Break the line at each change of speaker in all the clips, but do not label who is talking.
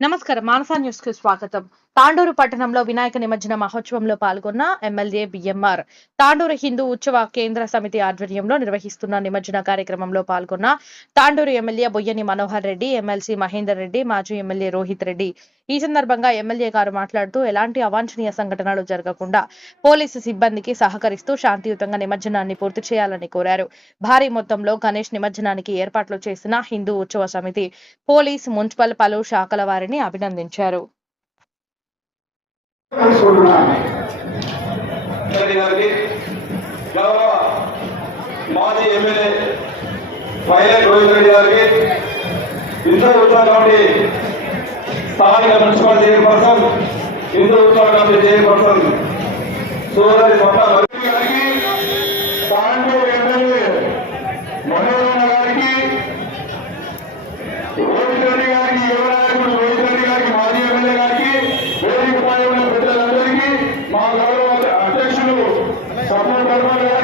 నమస్కారం. మానసా న్యూస్కు స్వాగతం. తాండూరు పట్టణంలో వినాయక నిమజ్జన మహోత్సవంలో పాల్గొన్న ఎమ్మెల్యే బిఎంఆర్. తాండూరు హిందూ ఉత్సవ కేంద్ర సమితి ఆధ్వర్యంలో నిర్వహిస్తున్న నిమజ్జన కార్యక్రమంలో పాల్గొన్న తాండూరు ఎమ్మెల్యే బొయ్యని మనోహర్ రెడ్డి ఎమ్మెల్సీ మహేందర్ రెడ్డి మాజీ ఎమ్మెల్యే రోహిత్ రెడ్డి. ఈ సందర్భంగా ఎమ్మెల్యే గారు మాట్లాడుతూ ఎలాంటి అవాంఛనీయ సంఘటనలు జరగకుండా పోలీసు సిబ్బందికి సహకరిస్తూ శాంతియుతంగా నిమజ్జనాన్ని పూర్తి చేయాలని కోరారు. భారీ మొత్తంలో గణేష్ నిమజ్జనానికి ఏర్పాట్లు చేసిన హిందూ ఉత్సవ సమితి పోలీస్ మున్సిపల్ పలు శాఖల వారిని అభినందించారు.
మాజీ ఎమ్మెల్యే పైలట్ రోహిత్ రెడ్డి గారికి హిందూ కాబట్టి కమిటీ స్థానిక మున్సిపల్ చైర్పర్సన్ హిందూ ఉత్సవ కమిటీ చైర్పర్సన్ సోదరి గారికి తాండూరు ఎమ్మెల్యే మనోరమ గారికి రోహిత్ రెడ్డి గారికి రోహిత్ రెడ్డి గారికి మాజీ ఎమ్మెల్యే గారికి వేదిక ఉన్న పెద్దలందరికీ మా గౌరవ అధ్యక్షులు సపోర్ట్ కర్మ గారికి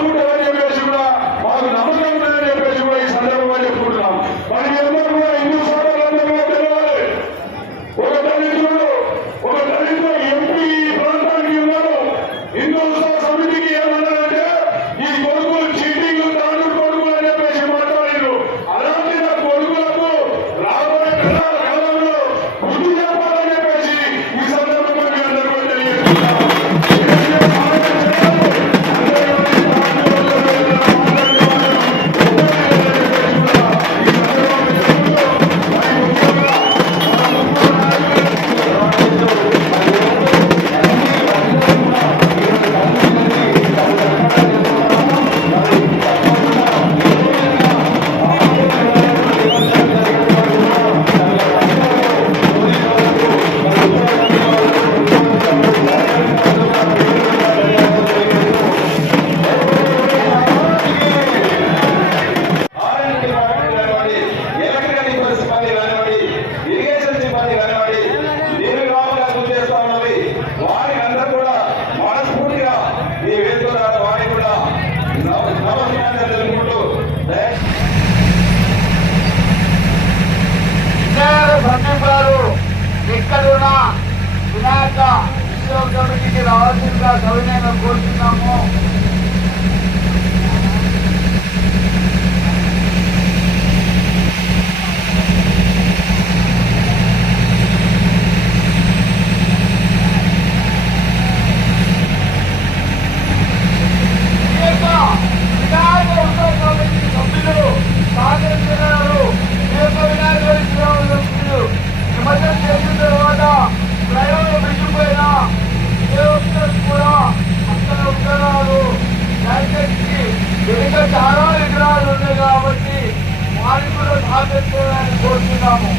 రావాల్సిందిగా సవినయంగా కోరుతున్నాము ఈ యొక్క వినాయక ఉత్సవ కమిటీ సభ్యులు సాగరిస్తున్నారు ఈ యొక్క వినాయక ఉత్సవ సభ్యులు నిమజ్జనం చేసిన తర్వాత ప్రయోగం మిగిలిపోయిన ఏ ఒక్కరు కూడా అక్కడ ఉంటున్నారు దయచేసి వెనుక చాలా విగ్రహాలు ఉన్నాయి కాబట్టి వారికి కూడా సహకరించాలని కోరుతున్నాము.